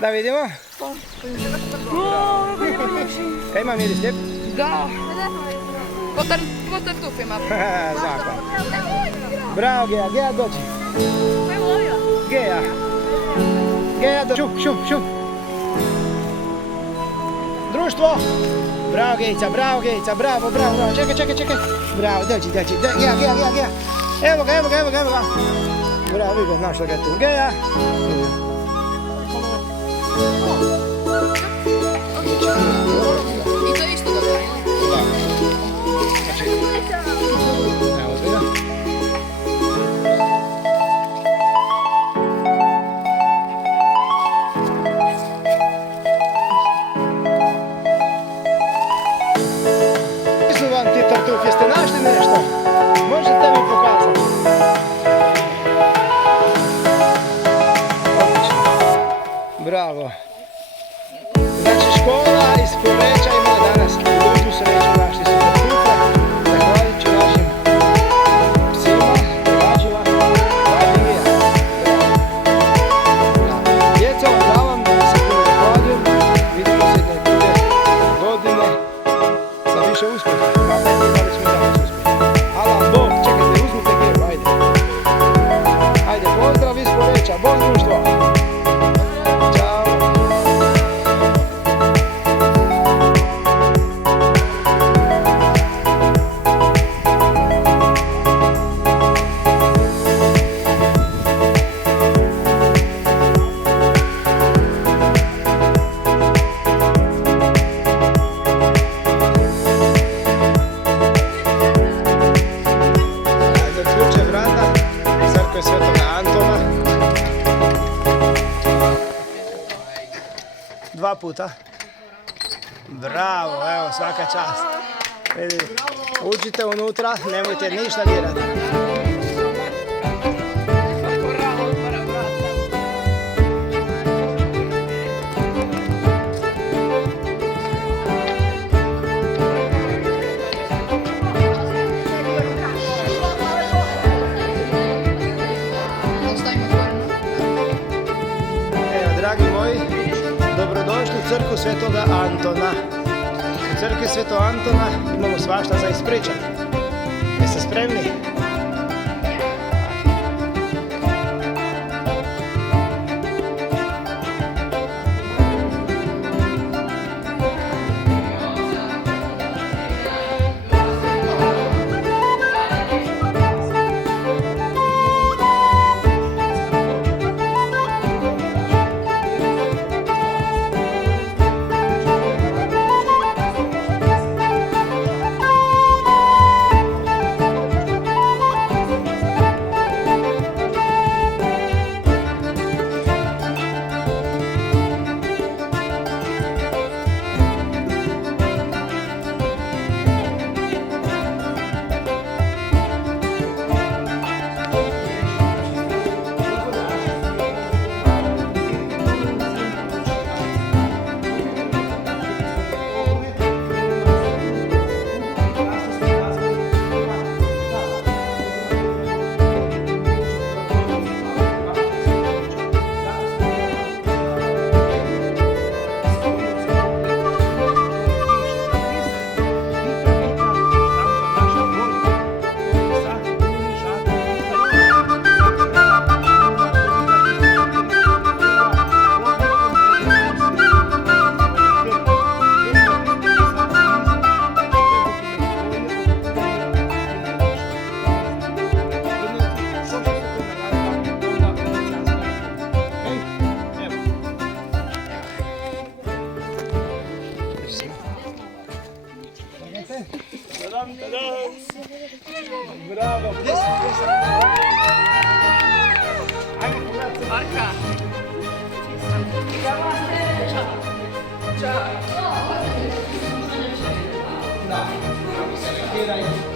Da vidimo. Kaj ima miris lijep? Da. Ko tartuf ima. Zakon. Bravo Geja, Geja dođi. Geja. Geja dođi. Šup. Društvo. Bravo Gejica, bravo. Čekaj. Bravo, dođi. Geja. Evo ga. Bravo, vidi ga, našla ga tu. Geja. I to isto dobro, ne? Da. Znači, evo ga. Nisu vam ti tartuf, jeste našli nešto? Možete mi pokazati? Bravo. Znači škola iz Poreča imala danas ljudu sreću, našli su tartufe, zahvaljujući našim psima, pevačima, Vladimira. Djeca vam davam, se puno zahvaljujem, vidimo se jedne druge godine sa više uspjeha. Kako je imali smo danas uspjeha. Hvala Bog, čekajte, uzmite gdje, ajde. Ajde, pozdrav iz Poreča, Bog društvo. Dva puta. Bravo, evo, svaka čast. Uđite unutra, nemojte ništa dirati. Evo, dragi moji, dobrodošli u crkvu Svetoga Antona. U crkvi Svetog Antona imamo svašta za ispričati. Jeste spremni? Bravo, gdje si? Ajmo pogledati. Marka. Da, selektiraj.